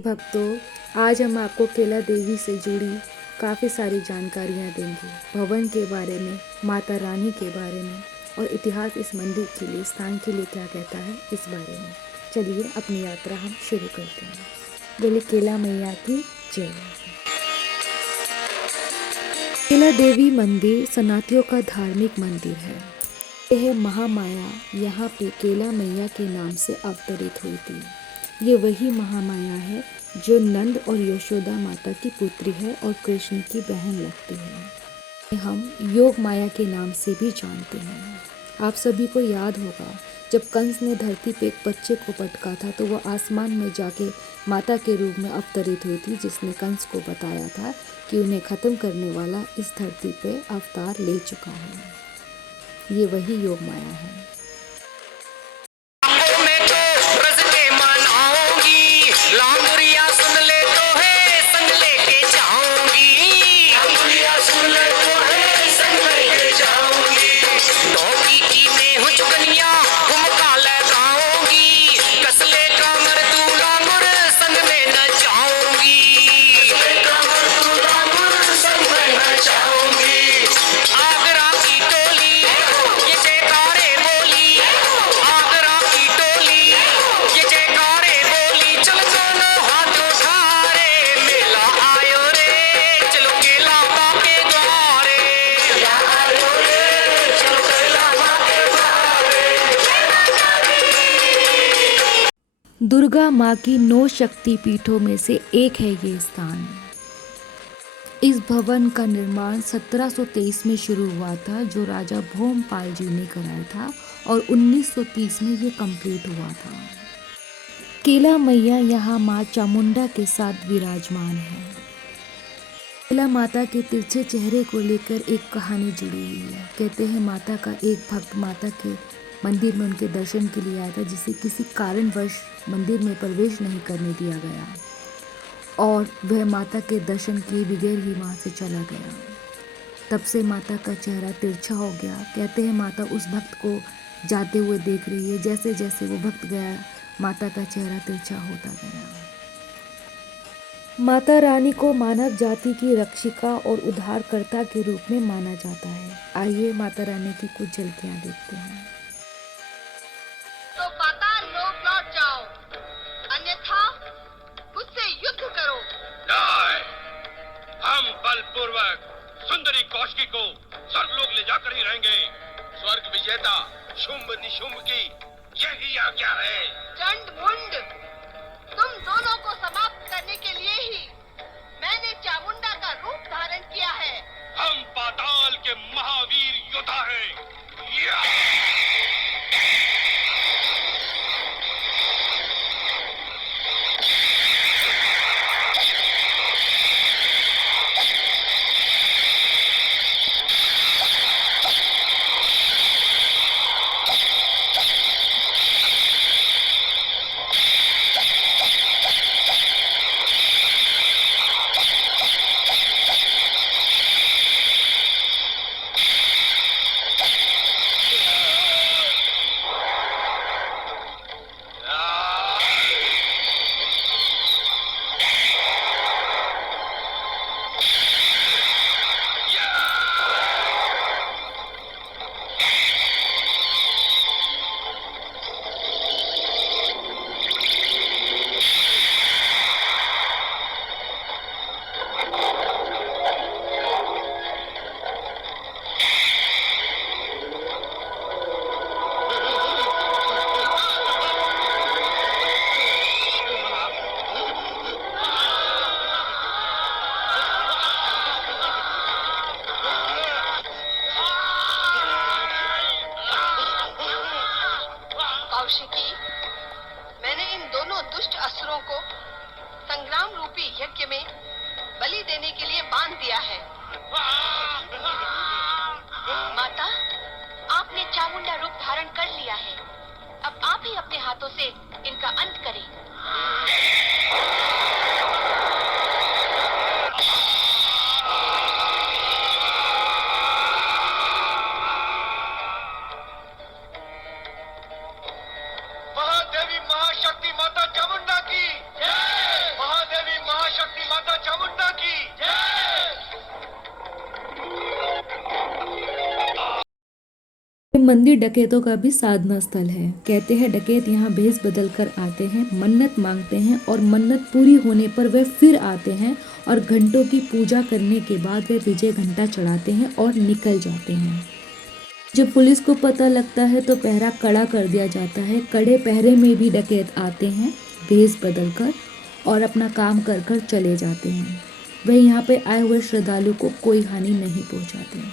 भक्तों, आज हम आपको केला देवी से जुड़ी काफ़ी सारी जानकारियाँ देंगे। भवन के बारे में, माता रानी के बारे में और इतिहास इस मंदिर के लिए, स्थान के लिए क्या कहता है, इस बारे में। चलिए अपनी यात्रा हम शुरू करते हैं। बोले केला मैया की जय। केला देवी मंदिर सनातियों का धार्मिक मंदिर है। यह महामाया यहाँ पे केला मैया के नाम से अवतरित हुई थी। ये वही महामाया है जो नंद और यशोदा माता की पुत्री है और कृष्ण की बहन लगती है। हम योग माया के नाम से भी जानते हैं। आप सभी को याद होगा, जब कंस ने धरती पे एक बच्चे को पटका था तो वो आसमान में जाके माता के रूप में अवतरित हुई थी, जिसने कंस को बताया था कि उन्हें ख़त्म करने वाला इस धरती पे अवतार ले चुका है। ये वही योग माया है। दुर्गा माँ की 9 शक्ति पीठों में से एक है ये स्थान। इस भवन का निर्माण 1723 में शुरू हुआ था, जो राजा भोमपाल जी ने कराया था, और 1930 में ये कंप्लीट हुआ था। केला मैया यहाँ माँ चामुंडा के साथ विराजमान है। केला माता के तिरछे चेहरे को लेकर एक कहानी जुड़ी हुई है। कहते हैं माता का एक भक्त माता के मंदिर में उनके दर्शन के लिए आया था, जिसे किसी कारणवश मंदिर में प्रवेश नहीं करने दिया गया और वह माता के दर्शन किए बगैर ही वहाँ से चला गया। तब से माता का चेहरा तिरछा हो गया। कहते हैं माता उस भक्त को जाते हुए देख रही है। जैसे जैसे वो भक्त गया, माता का चेहरा तिरछा होता गया। माता रानी को मानव जाति की रक्षिका और उद्धारकर्ता के रूप में माना जाता है। आइए माता रानी की कुछ झलकियाँ देखते हैं। बलपूर्वक सुंदरी कौशिकी को स्वर्गलोक ले जाकर ही रहेंगे। स्वर्ग विजेता शुंभ निशुंभ की यही आज्ञा है। चंड मुंड, तुम दोनों को समाप्त करने के लिए ही मैंने चामुंडा का रूप धारण किया है। हम पाताल के महावीर योद्धा हैं। यज्ञ में बलि देने के लिए बांध दिया है। माता, आपने चामुंडा रूप धारण कर लिया है। अब आप ही अपने हाथों से इनका अंत करें। मंदिर डकैतों का भी साधना स्थल है। कहते हैं डकैत यहाँ भेष बदल कर आते हैं, मन्नत मांगते हैं और मन्नत पूरी होने पर वे फिर आते हैं और घंटों की पूजा करने के बाद वे विजय घंटा चढ़ाते हैं और निकल जाते हैं। जब पुलिस को पता लगता है तो पहरा कड़ा कर दिया जाता है। कड़े पहरे में भी डकैत आते हैं भेष बदल कर और अपना काम कर कर चले जाते हैं। वे यहाँ पे आए हुए श्रद्धालु को कोई हानि नहीं पहुँचाते हैं।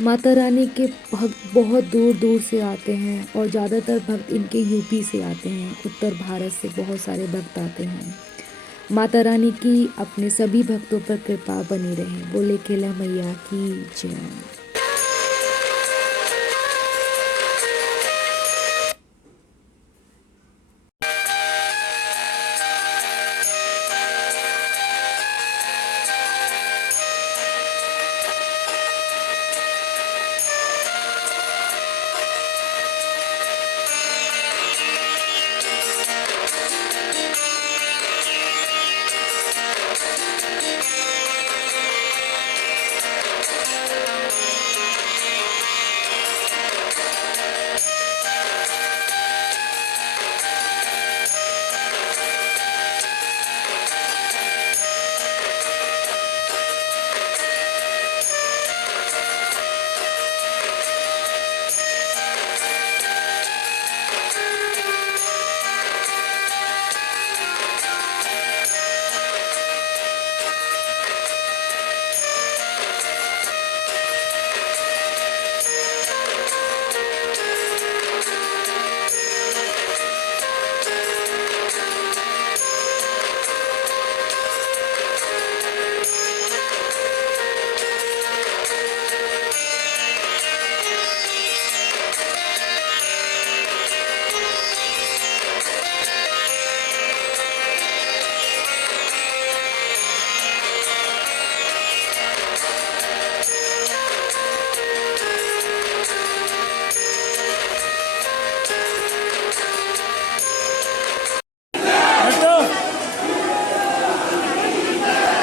माता रानी के भक्त बहुत दूर दूर से आते हैं और ज़्यादातर भक्त इनके यूपी से आते हैं। उत्तर भारत से बहुत सारे भक्त आते हैं। माता रानी की अपने सभी भक्तों पर कृपा बनी रहे। बोले केला मैया की जय।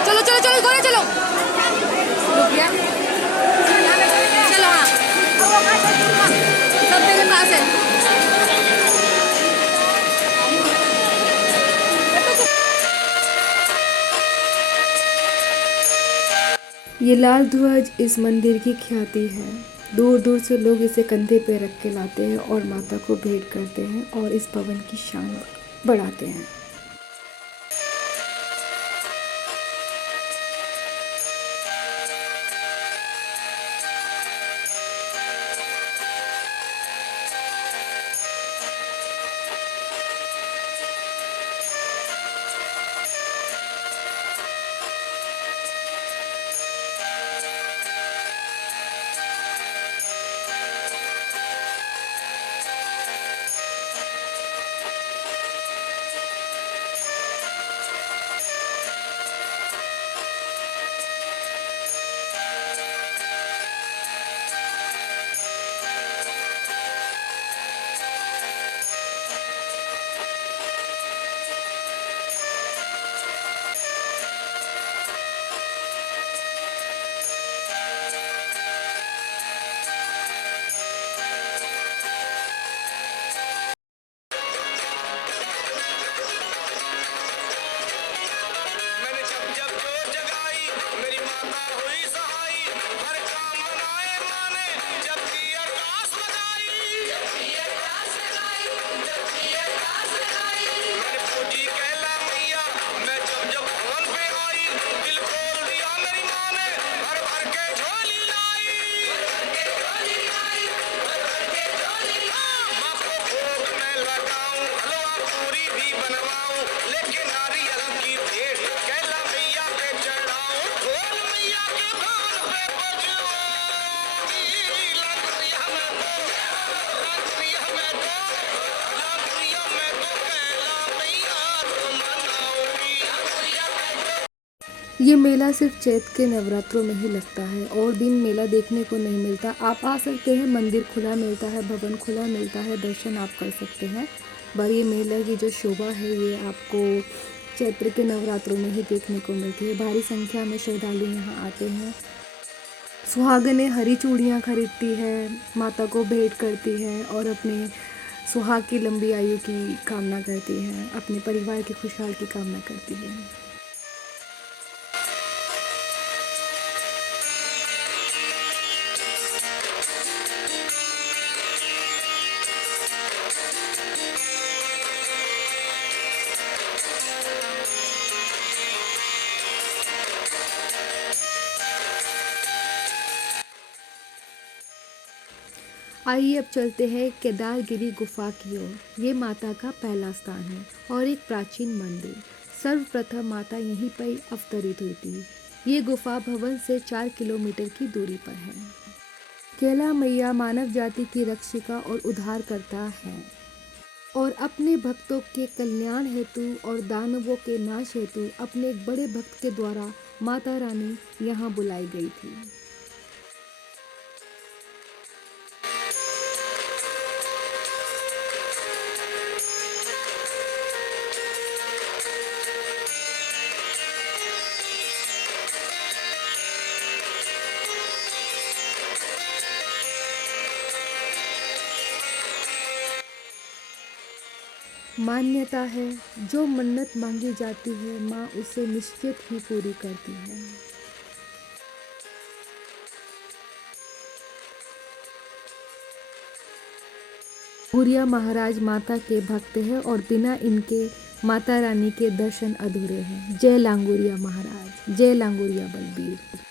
चलो चलो चलो गोरे चलो रुक गया चलो हाँ सब मेरे पास है ये लाल ध्वज इस मंदिर की ख्याति है। दूर दूर से लोग इसे कंधे पे रख के लाते हैं और माता को भेंट करते हैं और इस भवन की शान बढ़ाते हैं। मैंने जब जब जोर जगाई मेरी माता हुई सहाई हर काम बनाए माने जब भी अरदास लगाई मैंने पूजी कहला मैया मैं जब जब भवन पे आई दिल खोल दिया मेरी माँ ने भर भर के झोली लाई माँ को भोग मैं लगाऊं हलवा पूरी भी बनवाऊं लेके नारियल की भेंट कहला मैया पे चढ़ाऊं ढोल मैया के कान पे बजवाऊंगी लांगरिया में तो कहला मैया तो मनाऊंगी। ये मेला सिर्फ चैत के नवरात्रों में ही लगता है और दिन मेला देखने को नहीं मिलता। आप आ सकते हैं, मंदिर खुला मिलता है, भवन खुला मिलता है, दर्शन आप कर सकते हैं। पर ये मेला की जो शोभा है ये आपको चैत्र के नवरात्रों में ही देखने को मिलती है। भारी संख्या में श्रद्धालु यहाँ आते हैं। सुहागनें हरी चूड़ियाँ खरीदती है, माता को भेंट करती है और अपने सुहाग की लंबी आयु की कामना करती है, अपने परिवार की खुशहाल की कामना करती है। आइए अब चलते हैं केदारगिरी गुफा की ओर। ये माता का पहला स्थान है और एक प्राचीन मंदिर। सर्वप्रथम माता यहीं पर अवतरित हुई थी। ये गुफा भवन से 4 किलोमीटर की दूरी पर है। कैला मैया मानव जाति की रक्षिका और उद्धारकर्ता है और अपने भक्तों के कल्याण हेतु और दानवों के नाश हेतु अपने एक बड़े भक्त के द्वारा माता रानी यहाँ बुलाई गई थी। मान्यता है जो मन्नत मांगी जाती है माँ उसे निश्चित ही पूरी करती है। लांगुरिया महाराज माता के भक्त हैं और बिना इनके माता रानी के दर्शन अधूरे हैं। जय लांगुरिया महाराज, जय लांगुरिया बलबीर।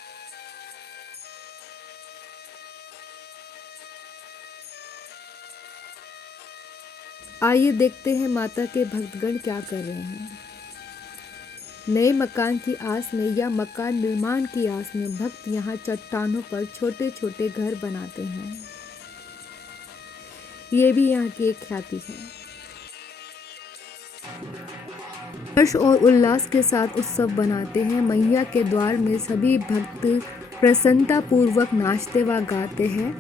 आइए देखते हैं माता के भक्तगण क्या कर रहे हैं। नए मकान की आस में या मकान निर्माण की आस में भक्त यहाँ चट्टानों पर छोटे छोटे घर बनाते हैं। ये भी यहाँ की एक ख्याति है। हर्ष और उल्लास के साथ उत्सव बनाते हैं। मैया के द्वार में सभी भक्त प्रसन्नता पूर्वक नाचते व गाते हैं।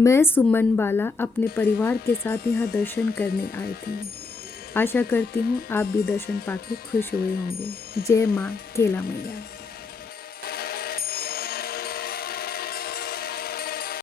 मैं सुमन बाला अपने परिवार के साथ यहाँ दर्शन करने आई थी। आशा करती हूँ आप भी दर्शन पाके खुश हुए होंगे। जय माँ केला मैया।